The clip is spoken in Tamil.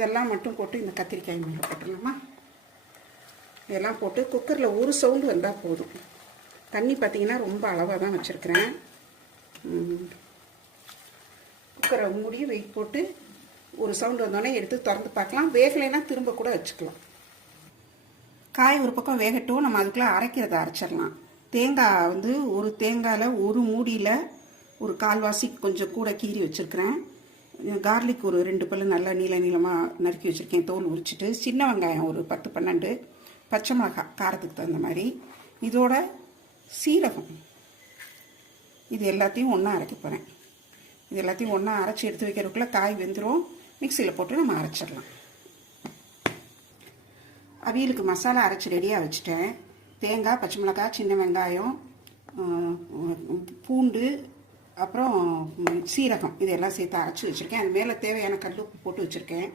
இதெல்லாம் மட்டும் போட்டு இந்த கத்திரிக்காய் மேலே போட்டுடலாமா இதெல்லாம் போட்டு குக்கரில் ஒரு சவுண்டு வந்தால் போதும். தண்ணி பார்த்தீங்கன்னா ரொம்ப அளவாக தான் வச்சுருக்கிறேன். குக்கரை மூடி வெயிட் போட்டு ஒரு சவுண்டு வந்தோடனே எடுத்து திறந்து பார்க்கலாம். வேகலைன்னா திரும்ப கூட வச்சுக்கலாம். காய் ஒரு பக்கம் வேகட்டும். நம்ம அதுக்குள்ளே அரைக்கிறத அரைச்சிடலாம். தேங்காய் வந்து ஒரு தேங்காயில் ஒரு மூடியில் ஒரு கால்வாசி கொஞ்சம் கூட கீறி வச்சுருக்கிறேன். கார்லிக் ஒரு ரெண்டு பல்லு நல்லா நீள நீளமாக நறுக்கி வச்சுருக்கேன். தோல் உரிச்சிட்டு சின்ன வெங்காயம் ஒரு பத்து பன்னெண்டு பச்சை மிளகாய் காரத்துக்கு தகுந்த மாதிரி. இதோட சீரகம். இது எல்லாத்தையும் ஒன்றா அரைக்க போகிறேன் இது எல்லாத்தையும் ஒன்றா அரைச்சி எடுத்து வைக்கிறதுக்குள்ளே காய் வெந்துடும் மிக்சியில் போட்டு நம்ம அரைச்சிடலாம். அவியலுக்கு மசாலா அரைச்சி ரெடியாக வச்சுட்டேன். தேங்காய் பச்சை மிளகாய் சின்ன வெங்காயம் பூண்டு அப்புறம் சீரகம். இதெல்லாம் சேர்த்து அரைச்சி வச்சுருக்கேன். அது மேலே தேவையான கல் உப்பு போட்டு வச்சுருக்கேன்.